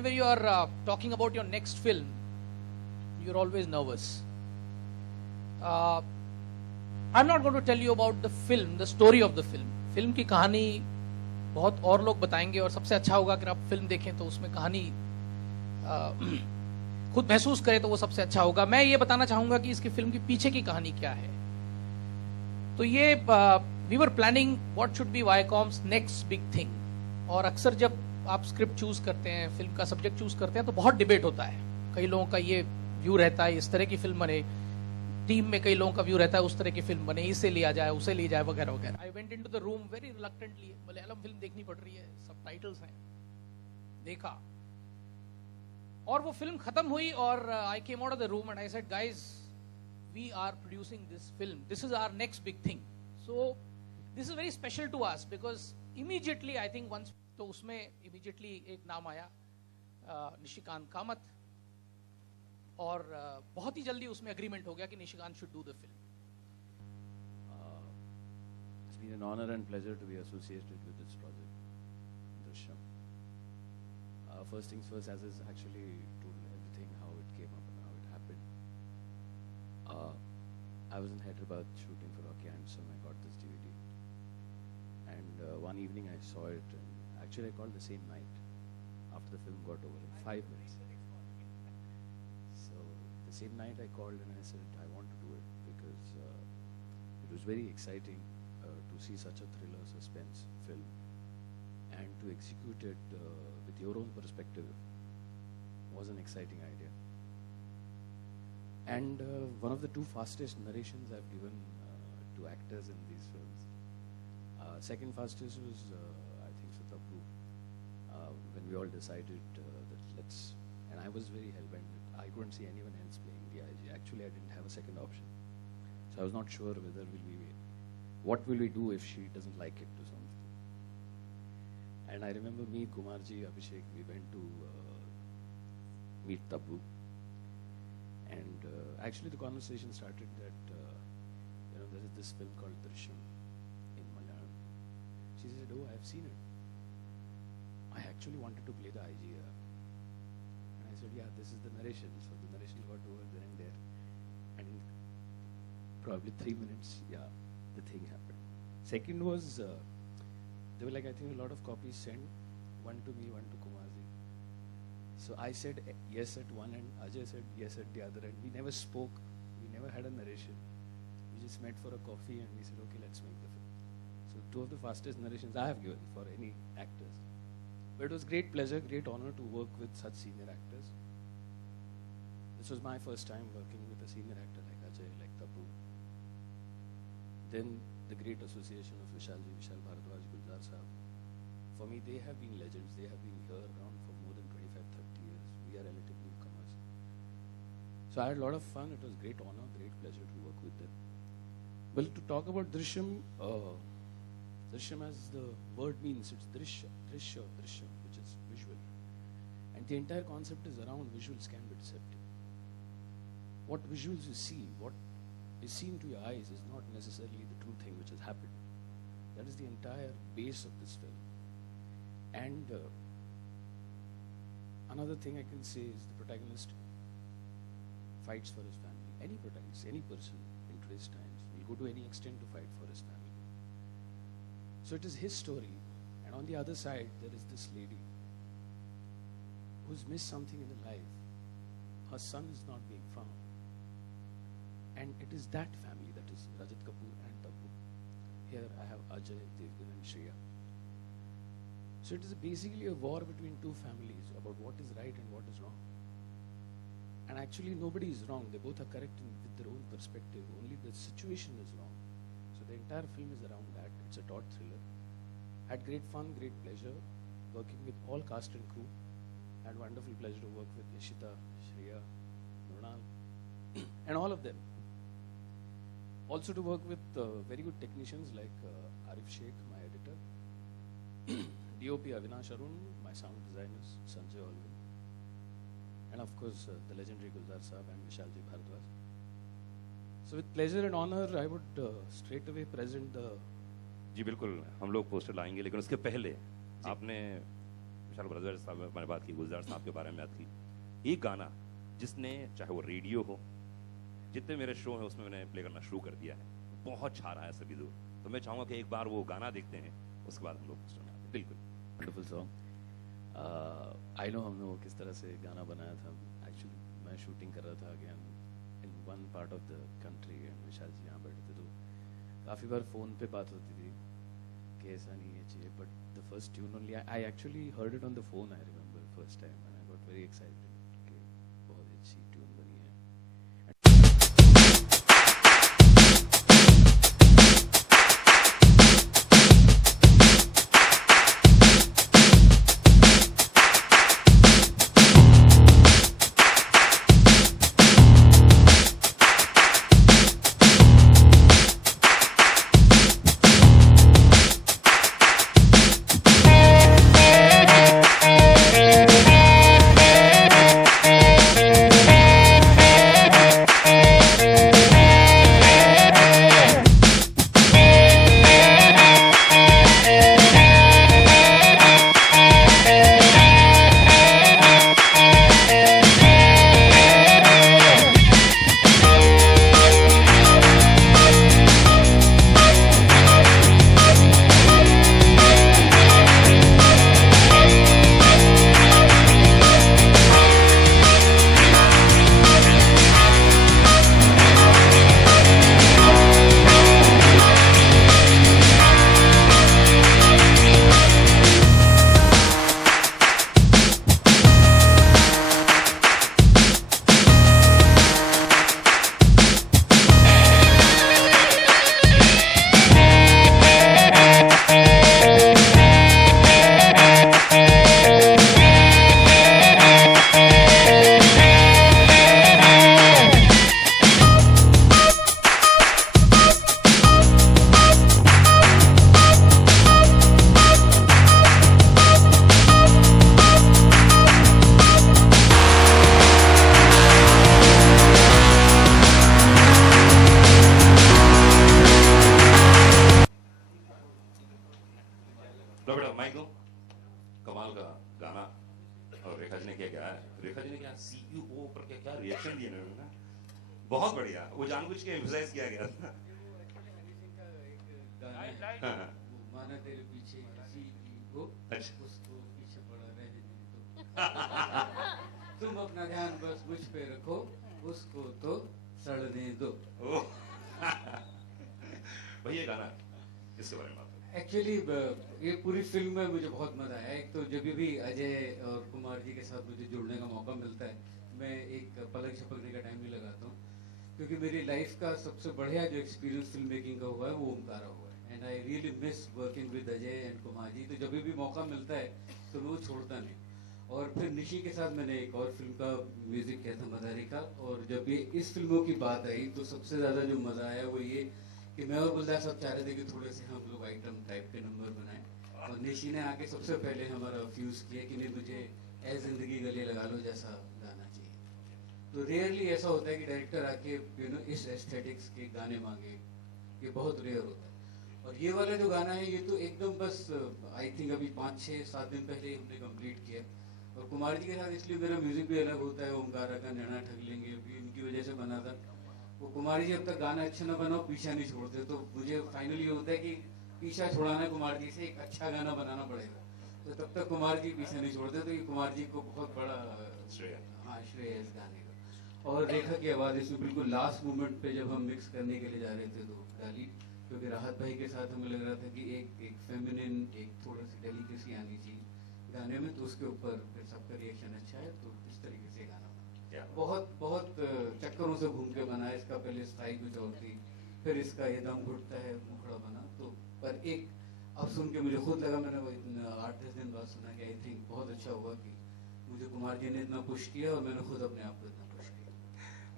whenever you are talking about your next film, you're always nervous. I'm not going to tell you about the film, the story of the film. Film की कहानी बहुत और लोग बताएंगे, और सबसे अच्छा होगा कि आप फिल्म देखें तो उसमें कहानी खुद महसूस करें, तो वो सबसे अच्छा होगा. मैं ये बताना चाहूंगा कि इसकी फिल्म की पीछे की कहानी क्या है. तो ये we were planning what should be Viacom's next big thing. और अक्सर जब आप स्क्रिप्ट चूज करते हैं, फिल्म का सब्जेक्ट चूज करते हैं, तो बहुत डिबेट होता है. कई लोगों का ये व्यू रहता है इस तरह की फिल्म बने, टीम में कई लोगों का व्यू रहता है उस तरह की फिल्म बने, इसे लिया जाए उसे लिया जाए वगैरह वगैरह. I went into the room very reluctantly. Malayalam film देखनी पड़ रही है, सबटाइटल्स हैं, देखा, और वो फिल्म खत्म हुई और I came out of the room and I said, guys, we are producing this film, this is our next big thing. So this is very special to us because immediately I think once, तो उसमें immediately एक नाम आया, निशिकांत कामत, और बहुत ही जल्दी उसमें agreement हो गया कि Nishikant should do the film. It's been an honor and pleasure to be associated with this project, Drishyam. First things first, as is actually told everything, how it came up and how it happened. I was in Hyderabad shooting for Rocky Handsome. I got this DVD, and one evening I saw it, and actually I called the same night after the film got over in 5 minutes. So the same night I called and I said, I want to do it because it was very exciting to see such a thriller suspense film and to execute it with your own perspective was an exciting idea. And one of the two fastest narrations I've given to actors in these films. Second fastest was I think for Tapu, when we all decided that let's, and I was very hellbent. I couldn't see anyone else playing the IG. Actually, I didn't have a second option. So I was not sure whether what will we do if she doesn't like it to something. And I remember me, Kumarji, Abhishek, we went to meet Tabu. And actually the conversation started that, there is this film called Drishyam in Malayalam. She said, oh, I have seen it. I actually wanted to play the IG here. And I said, yeah, this is the narration. So the narration got over there and there. And in probably 3 minutes, yeah, the thing happened. Second was, there were like, I think a lot of copies sent, one to me, one to Kumarji. So I said yes at one end, Ajay said yes at the other end. We never spoke, we never had a narration. We just met for a coffee and we said, okay, let's make the film. So two of the fastest narrations I have given for any actors. But it was great pleasure, great honor to work with such senior actors. This was my first time working with a senior actor like Ajay, like Tapu. Then the great association of Vishal Bharadwaj, Gulzar Sahab. For me, they have been legends. They have been here around for more than 25-30 years. We are relative newcomers. So I had a lot of fun. It was great honor, great pleasure to work with them. Well, to talk about Drishyam, Drishyam as the word means, it's Drishyam, which is visual. And the entire concept is around visuals can be deceptive. What visuals you see, what is seen to your eyes is not necessarily the true thing which has happened. That is the entire base of this film. And another thing I can say is the protagonist fights for his family. Any protagonist, any person in today's times will go to any extent to fight for his family. So it is his story, and on the other side there is this lady who's missed something in her life. Her son is not being found. And it is that family, that is Rajat Kapoor and Tapu. Here I have Ajay, Devgan and Shreya. So it is basically a war between two families about what is right and what is wrong. And actually nobody is wrong. They both are correct with their own perspective. Only the situation is wrong. So the entire film is around that. It's a taut thriller. Had great fun, great pleasure working with all cast and crew. Had wonderful pleasure to work with Nishita, Shreya, Mrunal, and all of them. Also to work with very good technicians like Arif Sheikh, my editor, DOP Avinash Arun, my sound designers, Sanjay Olvin, and of course the legendary Gulzar Sahab and Vishalji Bharadwaj. So with pleasure and honor, I would straight away present the... जी बिल्कुल, हम लोग poster लाएंगे, लेकिन उसके पहले आपने माशाल्लाह brothers साहब मैंने बात की, गुलजार साहब के बारे में बात की। एक गाना जिसने, चाहे वो रेडियो हो, जितने मेरे शो हैं उसमें मैंने प्ले करना शुरू कर दिया है, बहुत छा रहा है सभी दूर। तो मैं चाहूँगा कि एक बार वो गाना देखते हैं, उसके बाद हम लोग सुना। बिल्कुल वंडरफुल सॉन्ग। आई नो हमने वो किस तरह से गाना बनाया था। एक्चुअली मैं शूटिंग कर रहा था again in one part of the country, Vishal ji यहाँ बैठे थे, तो काफ़ी बार फ़ोन पे बात होती थी कि ऐसा नहीं है चाहिए, but the first tune only I actually heard it on the phone. I remember first time and I got very excited कि बहुत अच्छी ट्यून बनी है। लो बेटा माइक लो। कमाल का गाना। और रेखा जी ने क्या रेखा जी ने क्या CUO पर क्या रिएक्शन दिए इन्होंने ना, बहुत बढ़िया। वो जानबूझ के एम्फसाइज किया गया था। हाँ। माना तेरे पीछे किसी को, अच्छा। उसको पीछे पड़ा रहने दो। तुम अपना ध्यान बस मुझ पे रखो, उसको तो सड़ने दो। भैया गाना किसके बारे में बात करें? एक्चुअली ये पूरी फिल्म में मुझे बहुत मजा आया। एक तो जब भी अजय और कुमार जी के साथ मुझे जुड़ने का मौका मिलता है, मैं एक पलक झपकने का टाइम भी लगाता हूँ, क्योंकि मेरी लाइफ का सबसे बढ़िया जो एक्सपीरियंस फिल्म मेकिंग का हुआ है वो ओमकारा हुआ है। And I really miss working with Ajay and Kumar ji. तो जब भी मौका मिलता है तो मैं वो छोड़ता नहीं। और फिर निशी के साथ मैंने एक और फिल्म का म्यूजिक किया था मदारी का। और जब ये इस फिल्मों की बात आई तो सबसे ज़्यादा जो मज़ा आया वो ये कि मैं और गुलजार साहब चाह रहे थे कि थोड़े से हम लोग आइटम टाइप के नंबर बनाएं, और निशी ने आके सबसे पहले हमारा फ्यूज़ किया कि नहीं मुझे ए ज़िंदगी गले लगा लो जैसा गाना चाहिए। तो रेयरली ऐसा होता है कि डायरेक्टर आके इस एस्थेटिक्स के गाने मांगे, ये बहुत रेयर होता है। और ये वाला जो गाना है ये तो एकदम बस आई थिंक अभी 5-6-7 दिन पहले हमने कंप्लीट किया। और कुमार जी के साथ इसलिए मेरा म्यूजिक भी अलग होता है। ओमकारा का नैना ठग लेंगे भी इनकी वजह से बना था। वो कुमार जी जब तक गाना अच्छा ना बनाओ पीछा नहीं छोड़ते, तो मुझे फाइनली होता है कि पीछा छुड़ाना है कुमार जी से, एक अच्छा गाना बनाना पड़ेगा। तो तब तक कुमार जी पीछा नहीं छोड़ते, तो ये कुमार जी को बहुत बड़ा श्रेय। हाँ श्रेय है इस गाने का। और रेखा की आवाज़ इसमें बिल्कुल लास्ट मोमेंट पे जब हम मिक्स करने के लिए जा रहे थे तो डाली, क्योंकि राहत भाई के साथ हमें लग रहा था कि एक फेमिनिन, एक थोड़ा सी डेलिकेसी आनी चाहिए गाने में। तो उसके ऊपर फिर सबका रिएक्शन अच्छा है, तो इस तरीके से गाना बना। बहुत बहुत चक्करों से घूम के बना। इसका पहले स्टाइल कुछ और थी, फिर इसका ये दम घुटता है मुखड़ा बना। तो पर एक अब सुन के मुझे खुद लगा, मैंने वो 8-10 दिन बाद सुना कि आई थिंक बहुत अच्छा हुआ कि मुझे कुमार जी ने इतना पुश किया और मैंने खुद अपने आप को इतना पुश किया।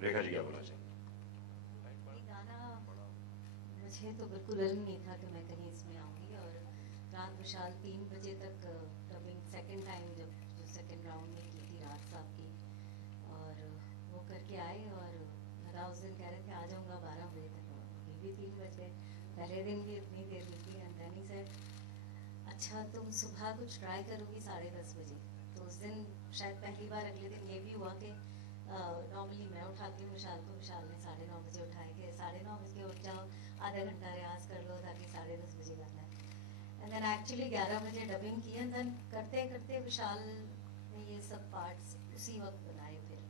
रेखा जी क्या बोलना चाहिए? मुझे तो बिल्कुल इल्म नहीं था कि मैं कहीं इसमें आऊँगी। और रात विशाल 3 बजे तक डबिंग सेकंड टाइम जो सेकंड राउंड में की थी रात साहब की, और वो करके आए। और लगा उस दिन कह रहे थे आ जाऊँगा 12 बजे तक, अभी भी 3 बज गए। पहले दिन भी इतनी देर हुई थी। एंड देन ही सेड अच्छा तुम सुबह कुछ ट्राई करोगी 10:30 बजे, तो उस दिन शायद पहली बार अगले दिन ये भी हुआ कि नॉर्मली मैं उठाती हूँ विशाल को, विशाल ने 9:30 बजे उठाए कि 9:30 बजे उठ जाओ, आधा घंटा रियाज कर लो ताकि 10:30 बजे गाना है। एंड देन एक्चुअली 11 बजे डबिंग की, एंड देन करते करते विशाल ने ये सब पार्ट्स उसी वक्त बनाए, फिर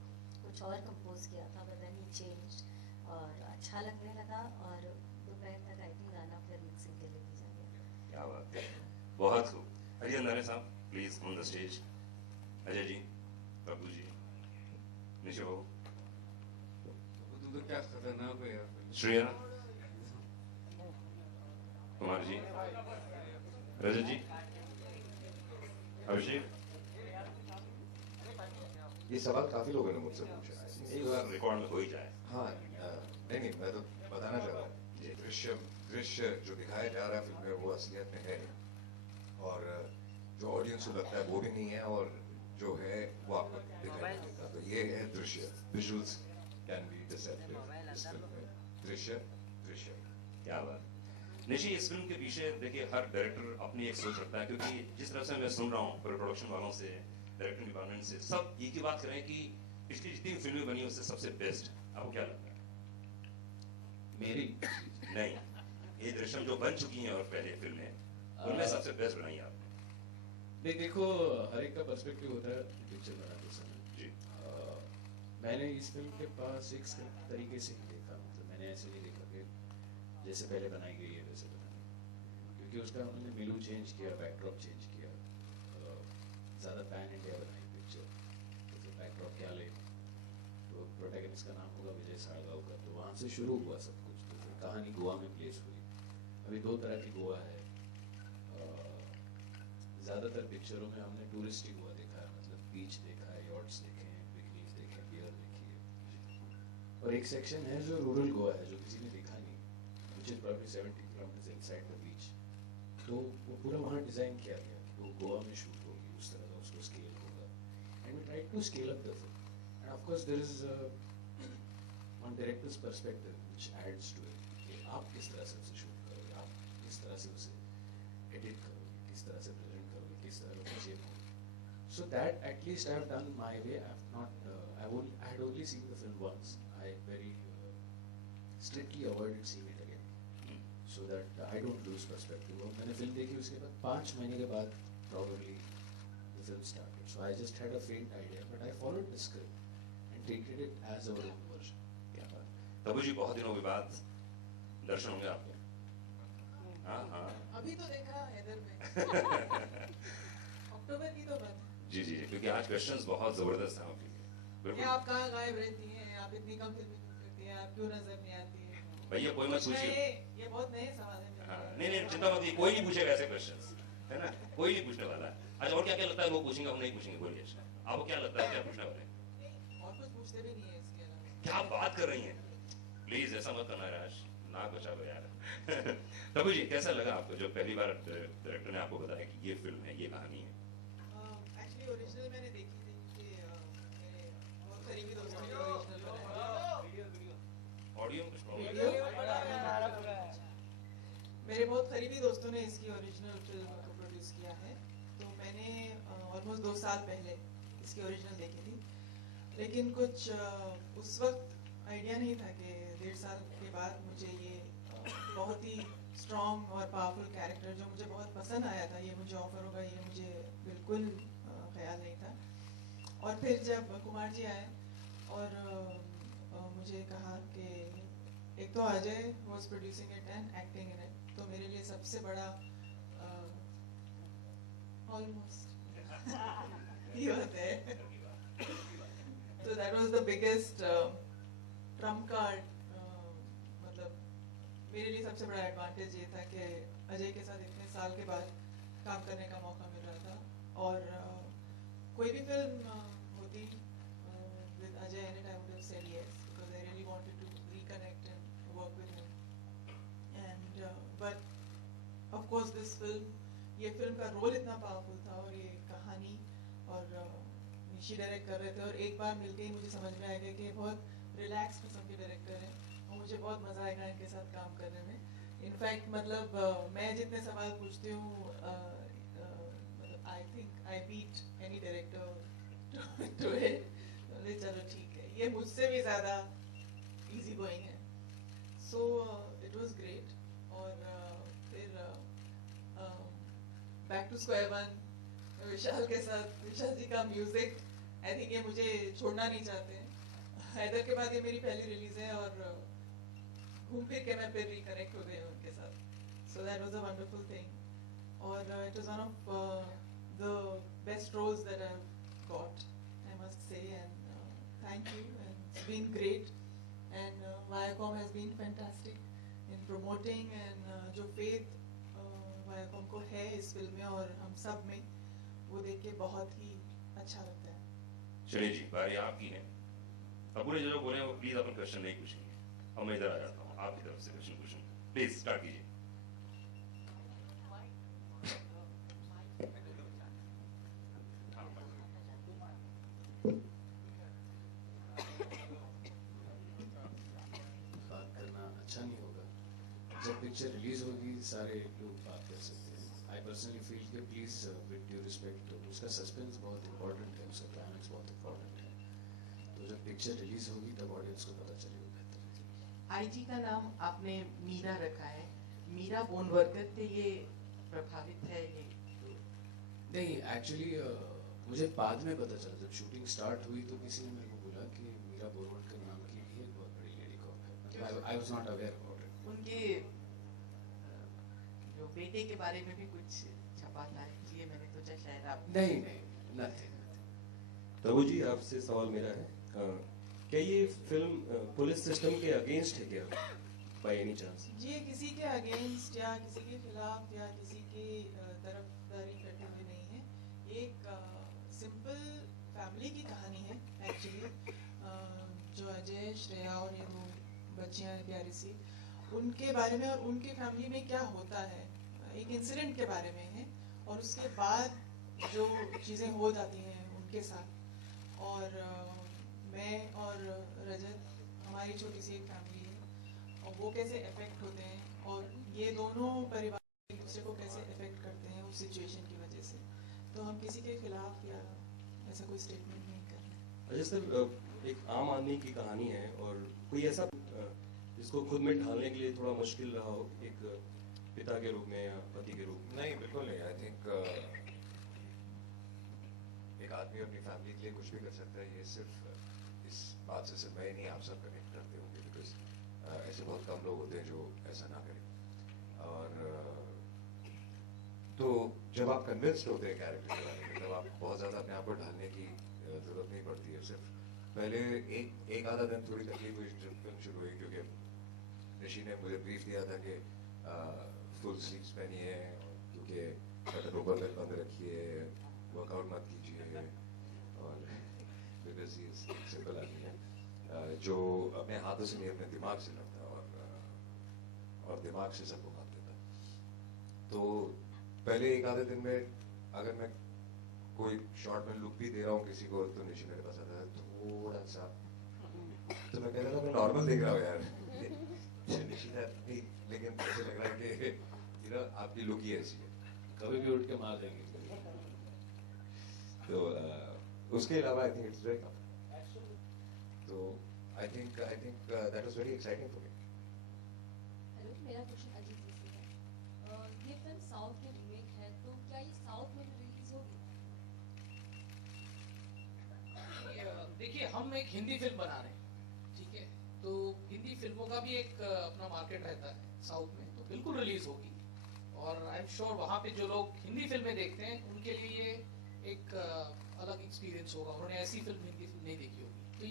कुछ और कंपोज किया था, बट देन ही चेंज और अच्छा लगने लगा, और दोपहर तक आई थिंक गाना फिर मिक्सिंग के लिए भेजा गया। क्या बात है, बहुत खूब। अजय अंधारे साहब please on the stage. Ajay ji, Prabhu ji, Nisho, तुम तो क्या खतरनाक हो यार। श्रेया, कुमार जी, रजत जी, अभिषेक। ये सवाल काफी लोगों ने मुझसे पूछा है। एक बार रिकॉर्ड में हो ही जाए। हाँ, नहीं मैं तो बताना चाह रहा हूँ ये दृश्य जो दिखाया जा रहा है फिल्म में वो असलियत में है नहीं, और जो ऑडियंस को लगता है वो भी नहीं है, और जो है वो आपको दिखाई नहीं देता। तो ये है दृश्य, विजुअल्स कैन बी डिसेप्टिव इस फिल्म में। दृश्य दृश्य। क्या बात। निशी, इस फिल्म के पीछे देखिए हर डायरेक्टर अपनी एक सोच रखता है, क्योंकि जिस तरह से मैं सुन रहा हूँ प्रोडक्शन वालों से, डायरेक्टिंग डिपार्टमेंट से, सब एक ही बात करें कि पिछली जितनी फिल्में बनी उससे सबसे बेस्ट। आपको क्या लगता है? मेरी नहीं, ये दृश्यम जो बन चुकी हैं और पहले फिल्में, उनमें सबसे बेस्ट बनाई आपने। नहीं, देखो हर एक का पर्सपेक्टिव होता है पिक्चर बनाते समय जी। मैंने इस फिल्म के पास एक स्क्रिप्ट तरीके से ही देखा, मतलब मैंने ऐसे नहीं देखा कि जैसे पहले बनाई गई है वैसे बनाई, क्योंकि उसका उन्होंने मिलू चेंज किया, बैकड्रॉप चेंज किया, ज़्यादा पैन इंडिया बनाई पिक्चर। तो बैकड्रॉप क्या ले, तो प्रोटैगनिस्ट का नाम होगा विजय साड़गांवकर, तो वहाँ से शुरू हुआ सब कुछ। तो फिर कहानी गोवा में प्लेस हुई। अभी दो तरह की गोवा है, ज़्यादातर पिक्चरों में हमने टूरिस्टी गोवा देखा है, मतलब बीच देखा है, यॉट्स देखे हैं, पिकनिक देखे हैं, बियर देखी है। और एक सेक्शन है जो रूरल गोवा है, जो किसी ने देखा नहीं, which is probably 70 kilometres inside the beach. तो वो पूरा वहाँ डिज़ाइन किया गया कि वो गोवा में शूट होगी, उस तरह का उसको स्केल होगा, and we try to scale up the film, and of course there is one director's perspective which adds to it, कि आप किस तरह से उसे शूट करोगे, आप किस तरह से उसे एडिट करोगे, किस तरह से प्रेजेंट करोगे, किस तरह का चेंज होगा। So that at least I have done my way. I have not. I had only seen the film once. I very strictly avoided seeing it again, so that I don't lose perspective. और मैंने film देखी, उसके बाद 5 महीने के बाद probably the film started. So I just had a faint idea, but I followed the script and treated it as our own version. क्या बात। तबू जी, बहुत दिनों के बाद दर्शन होंगे आपके। हाँ हाँ। अभी तो देखा हैदर में अक्टूबर की तो बात है। जी जी जी, क्योंकि आज क्वेश्चंस बहुत जबरदस्त हैं आपके। ये बिल्कुल। आप कहाँ गायब रहती हैं, आप इतनी कम फिल्में क्यों करती हैं, आप क्यों नजर नहीं आती हैं? भैया कोई मत कुछ पूछिए। ये बहुत नए सवाल हैं मेरे हाँ, लिए। नहीं नहीं, चिंता मत कीजिए, कोई नहीं पूछेगा ऐसे क्वेश्चंस, है ना, कोई नहीं पूछने वाला है। अच्छा, और क्या क्या लगता है वो पूछेंगे, हम नहीं पूछेंगे, बोलिए। आपको क्या लगता है, क्या पूछने वाले हैं? और कुछ पूछते भी नहीं है इसके अलावा। क्या बात कर रही हैं? प्लीज ऐसा मत करना राज, नाक बचा लो यार। तबू जी, कैसा लगा आपको जब पहली बार डायरेक्टर ने आपको बताया कि ये फिल्म है, ये कहानी है? एक्चुअली ओरिजिनल मैंने देखी थी कि मेरे बहुत करीबी दोस्तों ने ओरिजिनल बनाया। ऑडियो कुछ प्रॉब्लम? मेरे बहुत करीबी दोस्तों ने इसकी ओरिजिनल फिल्म को प्रोड्यूस किया है, तो मैंने ऑलमोस्ट 2 साल पहले इसकी ओरिजिनल देखी थी, लेकिन कुछ उस वक्त आइडिया नहीं था कि 1.5 साल के बाद मुझे ये बहुत ही स्ट्रॉन्ग और पावरफुल कैरेक्टर जो मुझे बहुत पसंद आया था, ये मुझे ऑफर होगा, ये मुझे बिल्कुल ख्याल नहीं था। और फिर जब कुमार जी आए और मुझे कहा कि एक तो Ajay was producing it and acting in it, तो मेरे लिए सबसे बड़ा ऑलमोस्ट ही वाज देयर, तो that was the biggest Trump card. मतलब मेरे लिए सबसे बड़ा एडवांटेज ये था कि अजय के साथ इतने साल के बाद काम करने का मौका मिल रहा था, और कोई भी फिल्म होती with Ajay in it, I would have said yes because I really wanted to reconnect and work with him. And but of course this film, ये फिल्म का रोल इतना पावरफुल था, और ये कहानी और निशी डायरेक्ट कर रहे थे, और एक बार मिलके ही मुझे समझ में आ गया कि बहुत रिलैक्स किस्म के डायरेक्टर हैं और मुझे बहुत मजा आएगा इनके साथ काम करने में, इनफैक्ट मतलब मैं जितने सवाल पूछती हूँ मतलब I think I beat any director to it. चलो ठीक है, ये मुझसे भी ज़्यादा इजी गोइंग है। So it was great. और फिर बैक टू स्क्वायर वन विशाल के साथ, विशाल जी का म्यूजिक, आई थिंक ये मुझे छोड़ना नहीं चाहते हैं। हैदर के बाद ये मेरी पहली रिलीज है और घूम फिर के मैं फिर रिकनेक्ट हो गई हूँ उनके साथ। So that was a wonderful thing. और it was one of the best roles that I got, I must say, and thank you, and it's been great, and Viacom has been fantastic in promoting, and जो faith Viacom को है इस film में और हम सब में, वो देख के बहुत ही अच्छा लगता है। चलिए जी, बारी आपकी है। अब पूरे जो बोले हैं वो प्लीज अपन क्वेश्चन नहीं पूछेंगे। अब मैं इधर आ जाता हूँ आपकी तरफ से क्वेश्चन पूछूं। प्लीज स्टार्ट कीजिए। बात करना अच्छा नहीं होगा। जब पिक्चर रिलीज होगी सारे लोग बात कर सकते हैं। आई पर्सनली फील कि प्लीज विद ड्यू रिस्पेक्ट, उसका सस्पेंस बहुत इंपॉर्टेंट है, उसका क्लाइमेक्स बहुत इंपॉर्टेंट है। तो जब पिक्चर रिलीज होगी तब ऑडियंस को पता चलेगा बेहतर है। आईजी का नाम आपने मीरा रखा है, मीरा बोनवर्कर से ये प्रभावित है ये? नहीं, एक्चुअली मुझे बाद में पता चला, जब शूटिंग स्टार्ट हुई तो किसी ने मेरे को बोला कि मीरा बोरवटकर नाम की भी एक बहुत बड़ी लेडी कॉप है। I was not aware about it. उनके जो बेटे के बारे में भी कुछ छपा था, इसलिए मैंने सोचा शायद आप। नहीं नहीं, नथिंग। तबू जी, आपसे सवाल मेरा है, क्या ये फिल्म पुलिस सिस्टम के अगेंस्ट है क्या, बाय एनी चांस? ये किसी के अगेंस्ट या किसी के खिलाफ या किसी की तरफदारी करते हुए नहीं है। ये एक सिंपल फैमिली की कहानी है एक्चुअली। जो अजय, श्रेया और ये दो बच्चियां हैं प्यारी सी, उनके बारे में और उनके फैमिली में क्या होता है, एक इंसिडेंट के बारे में है, और उसके बाद जो चीज़ें हो जाती हैं उनके साथ। और मैं और रजत, हमारी छोटी सी एक फैमिली है, और वो कैसे अफेक्ट होते हैं, और ये दोनों परिवार एक दूसरे को कैसे अफेक्ट करते हैं उस सिचुएशन की वजह से। तो हम किसी के खिलाफ या ऐसा कोई स्टेटमेंट नहीं कर रहे। अजय सर, एक आम आदमी की कहानी है, और कोई ऐसा जिसको खुद में ढालने के लिए थोड़ा मुश्किल रहा हो, एक पिता के रूप में या पति के रूप में? नहीं, बिल्कुल नहीं। आई थिंक एक आदमी अपनी फैमिली के लिए कुछ भी कर सकता है। ये सिर्फ इस बात से सिर्फ मैं नहीं, आप सब कनेक्ट करते होंगे, बिकॉज ऐसे बहुत कम लोग होते हैं जो ऐसा ना करें। और तो जब आप कन्विंस्ड होते हैं कैरेक्टर के बारे में, तब आप बहुत ज़्यादा अपने आप को ढालने की जरूरत नहीं पड़ती है। सिर्फ पहले एक आधा दिन थोड़ी तकलीफ हुई जब फिल्म शुरू हुई, क्योंकि ऋषि ने मुझे ब्रीफ दिया था कि फुल स्लीव्स पहनिए, क्योंकि बटन ऊपर तक बंद रखिए, वर्कआउट मत कीजिए, और बिकॉज ही सिंपल आदमी है जो अपने हाथों से नहीं अपने दिमाग से लड़ता, और दिमाग से सबको मार देता। तो पहले एक आधे दिन में अगर मैं कोई शॉर्ट में लुक भी दे रहा हूँ किसी को, तो निशी मेरे पास आता है थोड़ा सा, तो मैं कह रहा था मैं नॉर्मल देख रहा हूँ यार। निशी नहीं, लेकिन मुझे लग रहा है कि आपकी लुक ही ऐसी है, कभी भी उठ के मार देंगे। तो उसके अलावा आई थिंक इट्स वेरी कम। तो I think that was very exciting for me. Hello, मेरा क्वेश्चन अजीत जी से है। ये फिल्म साउथ में रीमेक है, तो क्या ये साउथ में भी रिलीज होगी? देखिए, हम एक हिंदी फिल्म बना रहे हैं, ठीक है, तो हिंदी फिल्मों का भी एक अपना मार्केट रहता है साउथ में, तो बिल्कुल रिलीज होगी। और आई एम श्योर वहाँ पे जो लोग हिंदी फिल्में देखते हैं उनके लिए ये एक अलग एक्सपीरियंस होगा, उन्होंने ऐसी फिल्म हिंदी फिल्म नहीं देखी होगी। तो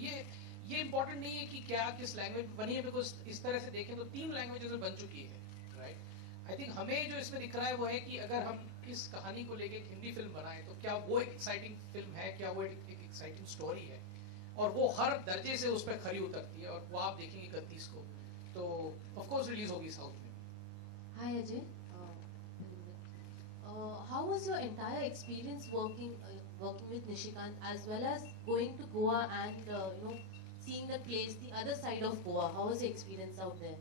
ये इम्पोर्टेंट नहीं है कि क्या किस लैंग्वेज में बनी है, बिकॉज इस तरह से देखें तो 3 लैंग्वेजेस में बन चुकी है, राइट। आई थिंक हमें जो इसमें दिख रहा है वो है कि अगर हम इस कहानी को लेके एक हिंदी फिल्म बनाएं तो क्या वो एक एक्साइटिंग फिल्म है, क्या वो एक एक्साइटिंग स्टोरी है, और वो हर दर्जे से उस पर खरी उतरती है, और वो आप देखेंगे 31 को, तो ऑफ कोर्स रिलीज होगी साउथ में। Hi Ajay. How was your entire experience working with Nishikant, as well as going to Goa and seeing the place, the other side of Goa? How was your experience out there?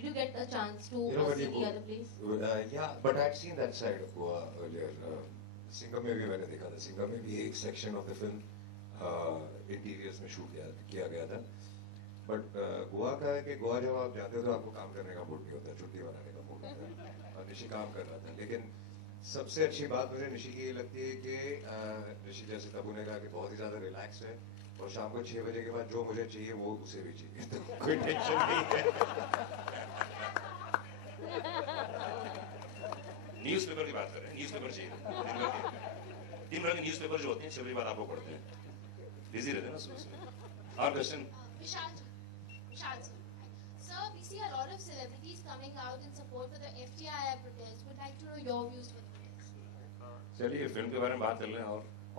Did you get a chance to You know, but see you the other place? yeah, but I'd seen that side of Goa earlier. Singham में भी मैंने देखा था. सिंगम में भी एक section of the film interiors में shoot किया गया था. But गोवा का है कि गोवा जब आप जाते हो तो आपको काम करने का मूड नहीं होता, छुट्टी मनाने का मूड होता है. और निशी काम कर रहा था. लेकिन सबसे अच्छी बात मुझे निशी की ये लगती है कि निशी जैसे तबू ने कहा कि बहुत ही ज़्यादा रिलैक्स्ड है. और शाम को 6 बजे के बाद जो मुझे चाहिए वो उसे भी चाहिए. तो कोई टेंशन नहीं है. न्यूज़पेपर की बात कर रहे हैं. न्यूज़पेपर चाहिए दिन भर के न्यूज़पेपर जो होते हैं 6 बजे बाद आप लोग पढ़ते हैं. बिजी रहते हैं ना सुबह से. और question Vishal sir. Sir, we see a lot of celebrities coming out in support for the FTII protest. Would like to know your views for the protest. चलिए फिल्म के बारे में बात कर लें.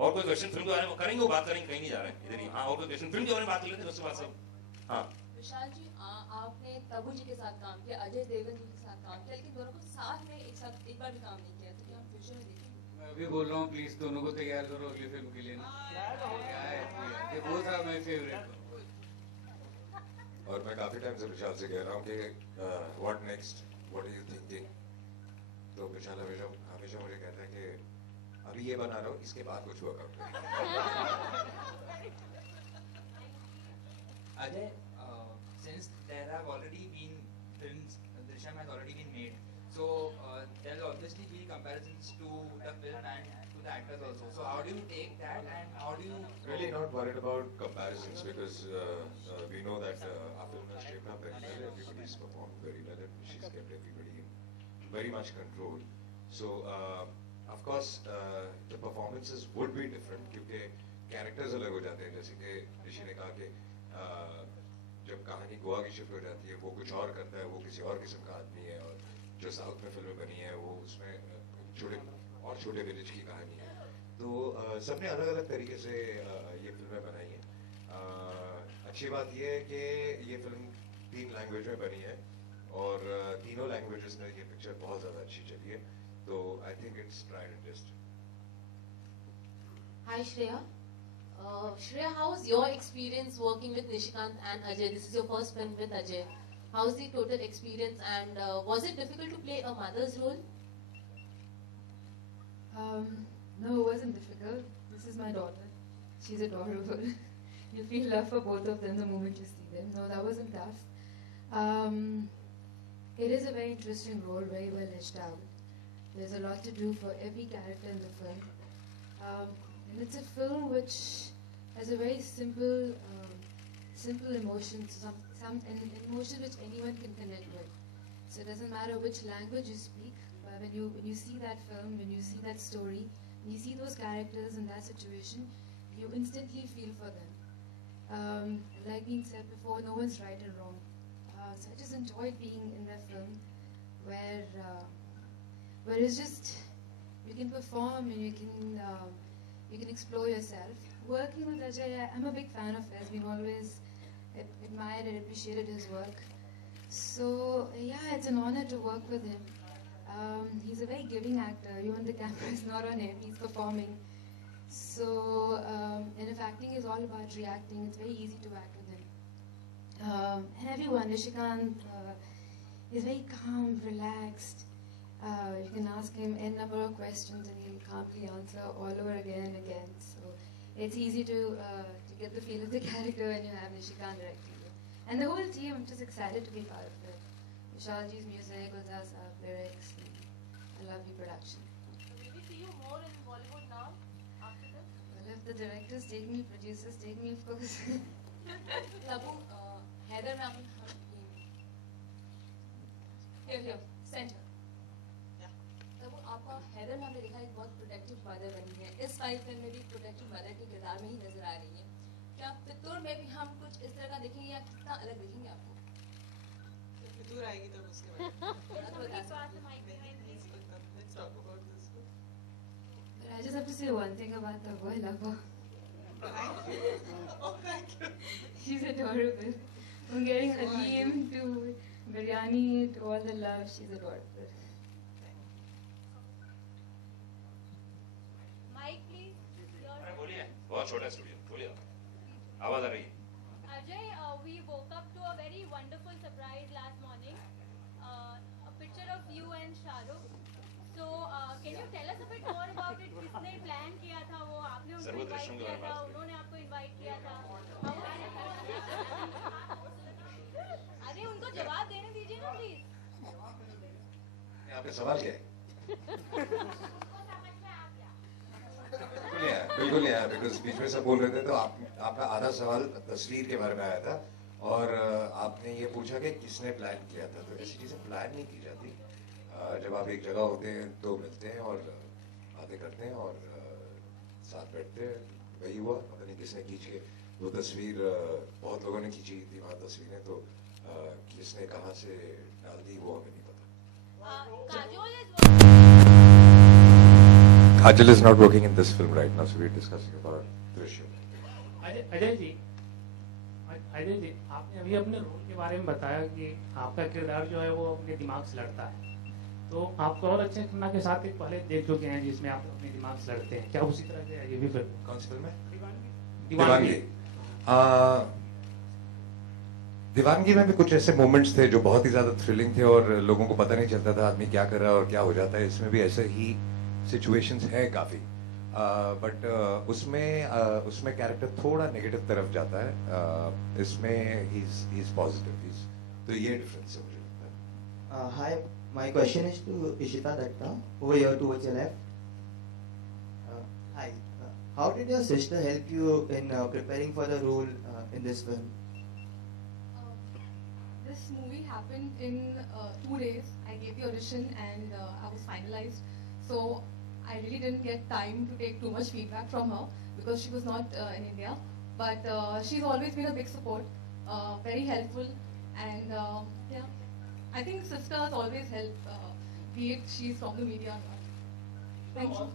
और कोई क्वेश्चन फिल्म के बारे में करेंगे, वो बात करेंगे, कहीं नहीं जा रहे हैं, इधर ही. हाँ, और कोई क्वेश्चन फिल्म के बारे में बात कर लेते हैं उसके बाद सब. हाँ विशाल जी, आपने तबू जी के साथ काम किया, अजय देवगन जी के साथ काम किया, लेकिन दोनों को साथ में एक साथ एक बार भी काम नहीं किया. तो क्या हम फ्यूचर में देखेंगे? मैं अभी बोल रहा हूँ, प्लीज दोनों को तैयार करो अगली फिल्म के लिए ना. क्या है, ये वो था मेरा फेवरेट. और मैं काफी टाइम से विशाल से कह रहा हूँ कि what next, what are you thinking. तो विशाल हमेशा हमेशा मुझे कहता है कि अभी ये बना रहा हूँ, इसके बाद कुछ हुआ कब. Ajay, since there have already been films, Drishyam has already been made, so there will obviously be comparisons to the film and to the actors also. So how do you take that, and how do you? Really not worried about comparisons because we know that our film has shaped up very well. Everybody's performed very well, and she's kept everybody in very much control. So of course the performances would be different क्योंकि characters अलग हो जाते हैं. जैसे कि ऋषि ने कहा कि जब कहानी गोवा की शिफ्ट हो जाती है वो कुछ और करता है, वो किसी और किस्म का आदमी है. और जो साउथ में फिल्में बनी है वो उसमें छोटे विलेज की कहानी है. तो सबने अलग अलग तरीके से ये फिल्में बनाई हैं. अच्छी बात ये है कि ये फिल्म 3 लैंग्वेज में बनी है और तीनों लैंग्वेजेस में ये पिक्चर बहुत ज़्यादा अच्छी चली है. तो I think it's tried and tested. Hi Shreya. Shreya, how's your experience working with Nishikant and Ajay? This is your first film with Ajay. How's the total experience, and was it difficult to play a mother's role? No, it wasn't difficult. This is my daughter. She's adorable. You feel love for both of them the moment you see them. No, that wasn't tough. It is a very interesting role, very well edged out. There's a lot to do for every character in the film. And it's a film which has a very simple emotions, some emotions which anyone can connect with. So it doesn't matter which language you speak, but when you see that film, when you see that story, when you see those characters in that situation, you instantly feel for them. Like being said before, no one's right and wrong. So I just enjoyed being in that film where it's just you can perform and you can explore yourself. Working with Ajay, I'm a big fan of his. We've always admired and appreciated his work. So yeah, it's an honor to work with him. He's a very giving actor. Even the camera is not on him, he's performing. So and if acting is all about reacting, it's very easy to act with him. And everyone, Nishikant is very calm, relaxed. You can ask him n number of questions and he'll calmly answer all over again and again. So it's easy to get the feel of the character when you have Nishikant directing you. And the whole team, I'm just excited to be part of it. Vishalji's music, Gulzar Saab, lyrics, and a lovely production. So will we see you more in Bollywood now after this? Well, if the directors take me, producers take me, of course. Tabu, Heather ma'am, here, center. तब आपका Haider ma'am ने देखा एक बहुत protective mother बनी है. इस film में भी प्रोटेक्टिव मदर के किरदार में ही नजर आ रही है. क्या फितूर में भी हम कुछ इस तरह का देखेंगे या कितना अलग देखेंगे आपको? फितूर आएगी तो उसके बाद. Let's talk about this. But I just have to say one thing about the boy lover. Oh, thank you. She's adorable. From getting Aleem to biryani to all the love, she's adorable. Mike, please. अरे बोलिए, बहुत छोटा studio, बोलिए. आवाज आ रही है. Ajay, we woke up to a very wonderful surprise last morning. picture of you and Shahrukh. So can you tell us a bit more about it? किसने plan किया था वो? आपने उनको invite किया था? उन्होंने आपको invite किया था? अरे उनको जवाब देने दीजिए ना प्लीज. आपका सवाल क्या है? बिल्कुल नहीं आया बिकॉज बीच में सब बोल रहे थे तो आपका आधा सवाल तस्वीर के बारे में आया था और आपने ये पूछा कि किसने प्लान किया था. तो ऐसी चीजें प्लान नहीं की जाती. जब आप एक जगह होते हैं तो मिलते हैं और बातें करते हैं और साथ बैठते हैं. वही हुआ. पता नहीं किसने खींच के वो तस्वीर बहुत लोगों ने खींची थी वहाँ तस्वीरें. तो किसने कहाँ से डाल दी वो हमें नहीं पता. Kajol is not working in this film right now, so we're discussing about Drishyam. Ajay ji, आपने अभी अपने रोल के बारे में बताया कि आपका किरदार जो है वो अपने दिमाग से लड़ता है. तो आपको और अच्छे खन्ना के साथ एक पहले देख चुके हैं जिसमें आप अपने दिमाग से लड़ते हैं. क्या उसी तरह से ये भी फिल्म? कौन सी फिल्म है? दीवानगी. दीवानगी में भी कुछ ऐसे मोमेंट्स थे जो बहुत ही ज्यादा थ्रिलिंग थे और लोगों को पता नहीं चलता था आदमी क्या कर रहा है और क्या हो जाता है. इसमें भी ऐसे ही सिचुएशंस हैं काफी. बट उसमें कैरेक्टर थोड़ा नेगेटिव तरफ जाता है. इसमें ही इज पॉजिटिव. तो ये डिफरेंस है मुझे लगता है. Hi, my question is to Ishita Datta, over here towards your left. Hi, how did your sister help you in preparing for the role in this film? This movie happened in 2 days. I gave the audition and I was finalized. So I really didn't get time to take too much feedback from her because she was not in India. But she's always been a big support, very helpful, and yeah, I think sisters always help, be it she's from the media or not. Thank you.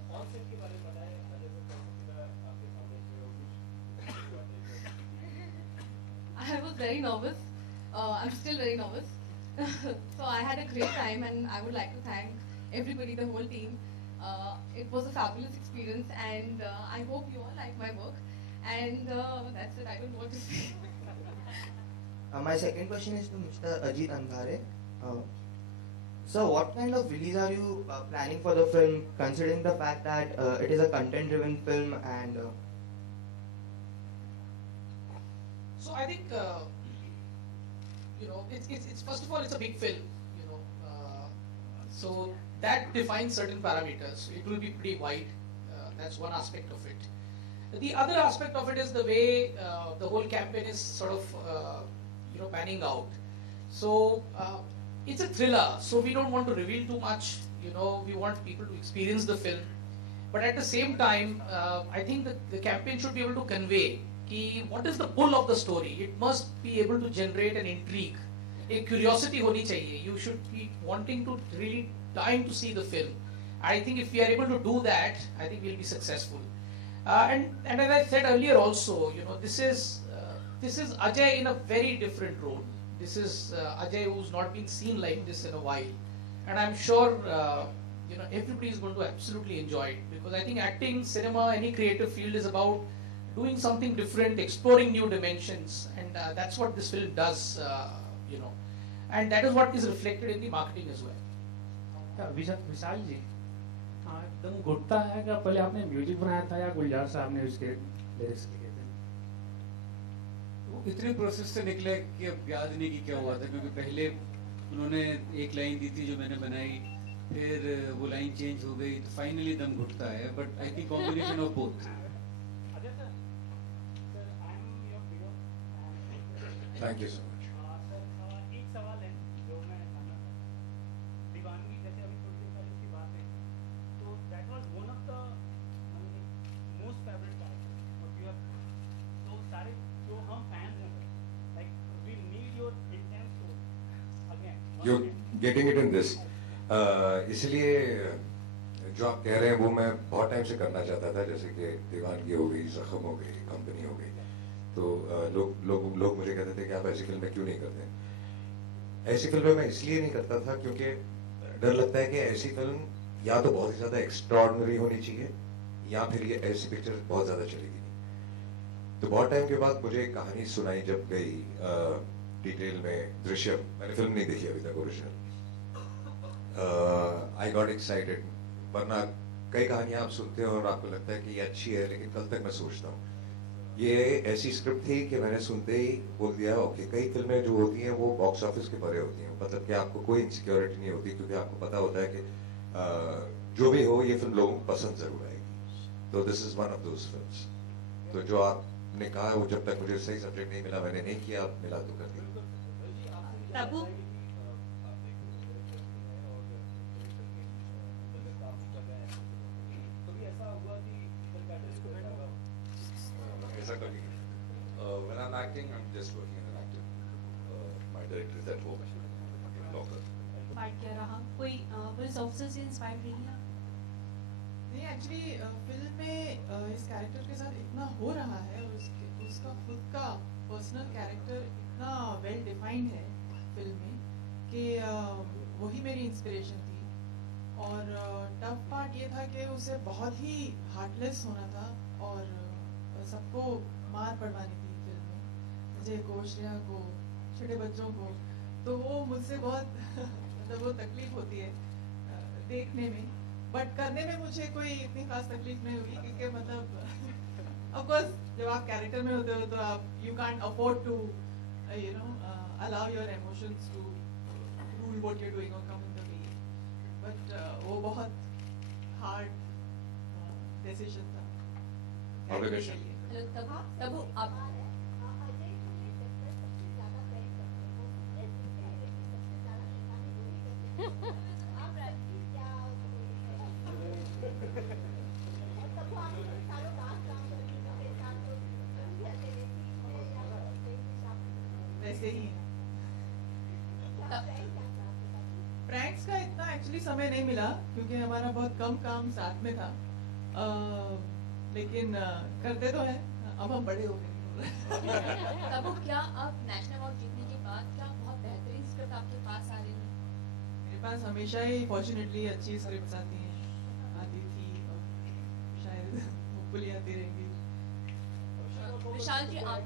I was very nervous. I'm still very nervous. So I had a great time and I would like to thank everybody, the whole team. It was a fabulous experience and I hope you all like my work. And that's it, I don't know what to say. My second question is to Mr. Ajit Andhare. So what kind of release are you planning for the film, considering the fact that it is a content-driven film and... So I think, it's first of all, it's a big film, so that defines certain parameters. It will be pretty wide. That's one aspect of it. The other aspect of it is the way the whole campaign is sort of, panning out. So it's a thriller, so we don't want to reveal too much. We want people to experience the film. But at the same time, I think that the campaign should be able to convey what is the pull of the story. It must be able to generate an intrigue. A curiosity honi chahiye. You should be wanting to really dying to see the film. I think if we are able to do that, I think we'll be successful. And as I said earlier also, this is Ajay in a very different role. This is Ajay who's not been seen like this in a while. And I'm sure, everybody is going to absolutely enjoy it. Because I think acting, cinema, any creative field is about doing something different, exploring new dimensions. And that's what this film does, And that is what is reflected in the marketing as well. विशाल जी, एकदम घुटता है कि पहले आपने music बनाया था या गुलजार साहब ने उसके लिरिक्स लिखे थे? वो इतने प्रोसेस से निकले कि अब याद नहीं कि क्या हुआ था, क्योंकि पहले उन्होंने एक लाइन दी थी जो मैंने बनाई, फिर वो लाइन चेंज हो गई, तो फाइनली दम घुटता है. But I think combination of both. Thank you so much. एक सवाल है जो मैं जानना चाहता हूँ. दीवानगी जैसे अभी थोड़ी देर पहले की बात है, तो that was one of the most favourite character of your. तो सारे जो हम फैंस हैं, like we need your intense story again. You getting it in this. इसलिए जो आप कह रहे हैं वो मैं बहुत टाइम से करना चाहता था. जैसे कि दीवानगी हो गई, जख्म हो गई, कंपनी हो गई. तो लोग मुझे कहते थे कि आप ऐसी फिल्में क्यों नहीं करते. ऐसी फिल्में मैं इसलिए नहीं करता था क्योंकि डर लगता है कि ऐसी फिल्म या तो बहुत ही ज्यादा एक्स्ट्रॉर्डिनरी होनी चाहिए या फिर ये ऐसी पिक्चर बहुत ज्यादा चलेगी नहीं. तो बहुत टाइम के बाद मुझे एक कहानी सुनाई जब गई डिटेल में. दृश्यम, मैंने फिल्म नहीं देखी अभी तक ओरिजिनल, आई गॉट एक्साइटेड, वरना कई कहानियां आप सुनते हो और आपको लगता है कि ये अच्छी है, लेकिन कल तक मैं सोचता हूँ। ये ऐसी स्क्रिप्ट थी कि मैंने सुनते ही बोल दिया ओके। कई फिल्में जो होती हैं वो बॉक्स ऑफिस के परे होती हैं, मतलब कि आपको कोई इनसिक्योरिटी नहीं होती, क्योंकि आपको पता होता है कि जो भी हो ये फिल्म लोगों को पसंद जरूर आएगी। तो this is one of those films. तो जो आपने कहा वो जब तक मुझे सही सब्जेक्ट नहीं मिला मैंने नहीं किया, अब मिला तो कर दिया। तबू ऐसा कभी when I'm acting, I'm just working as an actor. My director is at home in locker. Part क्या रहा? कोई पुलिस ऑफिसर से इंस्पायर रही है? नहीं, एक्चुअली फिल्म में इस कैरेक्टर के साथ इतना हो रहा है और उसका खुद का पर्सनल कैरेक्टर इतना वेल डिफाइंड है फिल्म में कि वही मेरी इंस्पिरेशन थी। और टफ पार्ट ये था कि उसे बहुत ही हार्टलेस होना था और सबको मार पड़वानी थी फिल्म में, मुझे को, श्रेया को, छोटे बच्चों को। तो वो मुझसे बहुत मतलब वो तकलीफ होती है देखने में, बट करने में मुझे कोई इतनी खास तकलीफ नहीं हुई, क्योंकि मतलब ऑफ कोर्स जब आप कैरेक्टर में होते हो तो आप you can't afford to you know allow your emotions to rule what you are doing और come in the way. But वो बहुत हार्ड डिसीजन था। और क्वेश्चन तब आप वैसे ही प्रैंक्स का इतना एक्चुअली समय नहीं मिला क्योंकि हमारा बहुत कम काम साथ में था, लेकिन करते तो हैं, अब हम बड़े हो गए। तब क्या अब नेशनल अवार्ड जीतने के बाद क्या बहुत बेहतरीन स्क्रिप्ट आपके पास आ रही है? मेरे पास हमेशा ही फॉर्चुनेटली अच्छी स्क्रिप्ट्स आती हैं, आती थी और शायद होपफुली आती रहेंगी। विशाल जी आप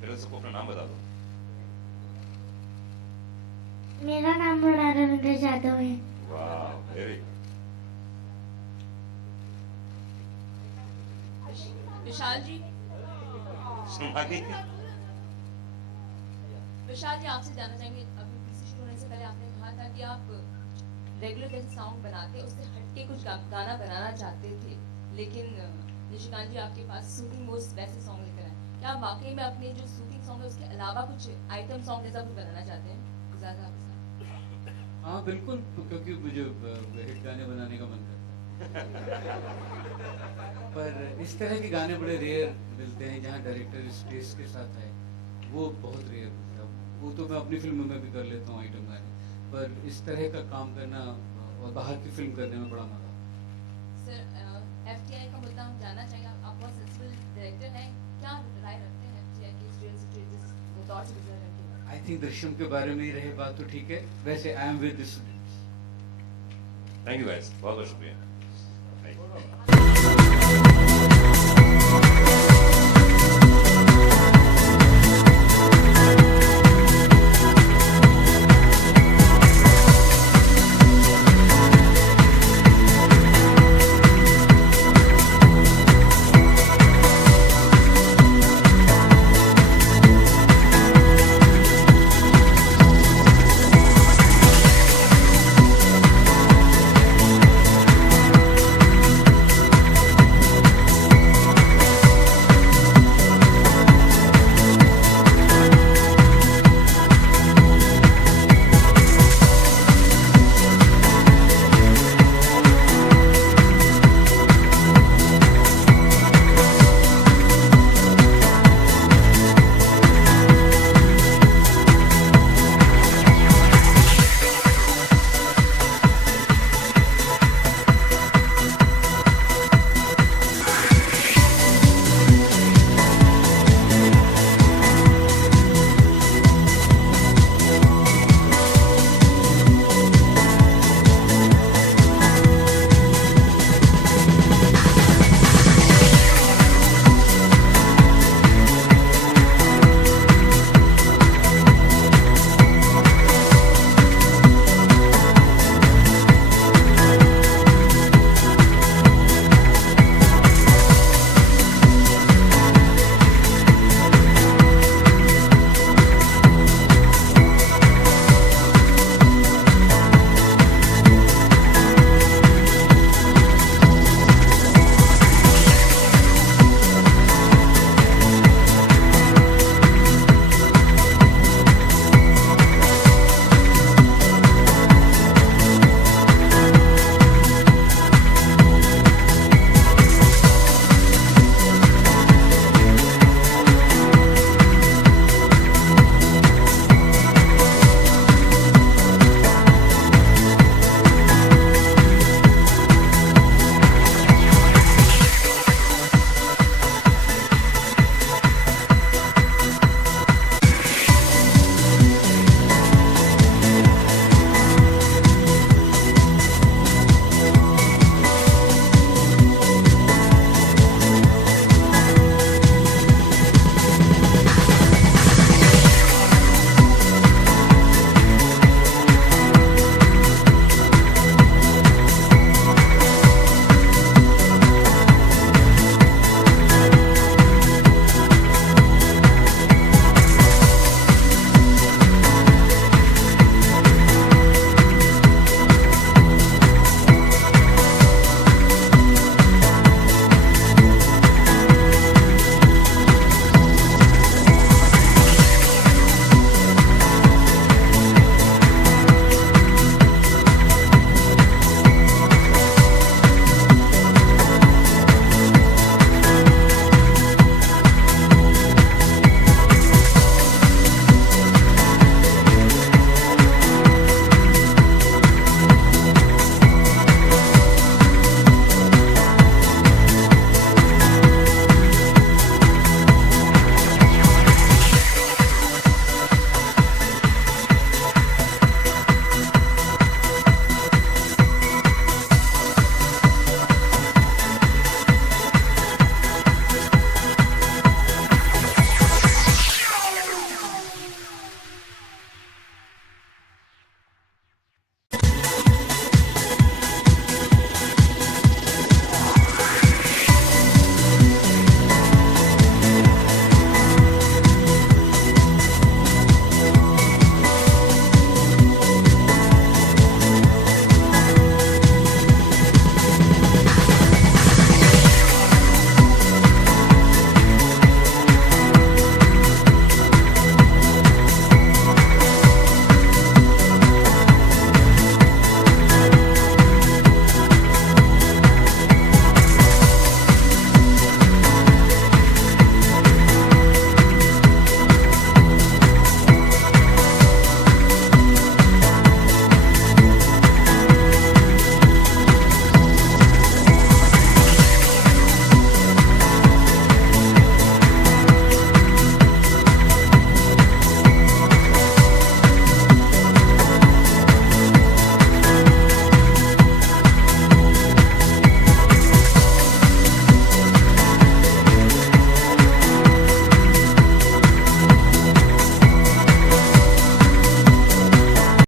फिर सबको अपना नाम बता दो। मेरा नाम मुरार रविंद्र यादव है। वाह, वेरी विशाल जी विशाल जी आपसे जानना चाहेंगे, अभी पीसी शुरू होने से पहले आपने कहा था कि आप रेगुलर जैसे सॉन्ग बनाते उससे हटके कुछ गाना बनाना चाहते थे, लेकिन निशिकांत जी आपके पास सूथिंग मोस्ट वैसे सॉन्ग लेकर आए। क्या आप वाकई में अपने जो सूथिंग सॉन्ग है उसके अलावा कुछ आइटम सॉन्ग जैसा कुछ बनाना चाहते हैं? गुलजार साहब के साथ। हाँ बिल्कुल, क्योंकि मुझे हिट गाने बनाने का मन करता है। पर इस तरह के गाने बड़े रेयर मिलते हैं जहाँ डायरेक्टर इस टेस्ट के साथ है, वो बहुत रेयर मिलता है। वो तो मैं अपनी फिल्म में भी कर लेता हूँ आइटम गाने, पर इस तरह का काम करना और बाहर की फिल्म करने में बड़ा मजा। सर एफटीआई का मुद्दा हम जानना चाहेंगे, आप बहुत सक्सेसफुल डायरेक्टर हैं, क्या राय रखते हैं एफटीआई की इस रियल सिचुएशन दौर से गुजर रहे हैं? आई थिंक दृश्यम के बारे में ही रहे बात तो ठीक है, वैसे I am with the students. Thank you guys, बहुत बहुत शुक्रिया।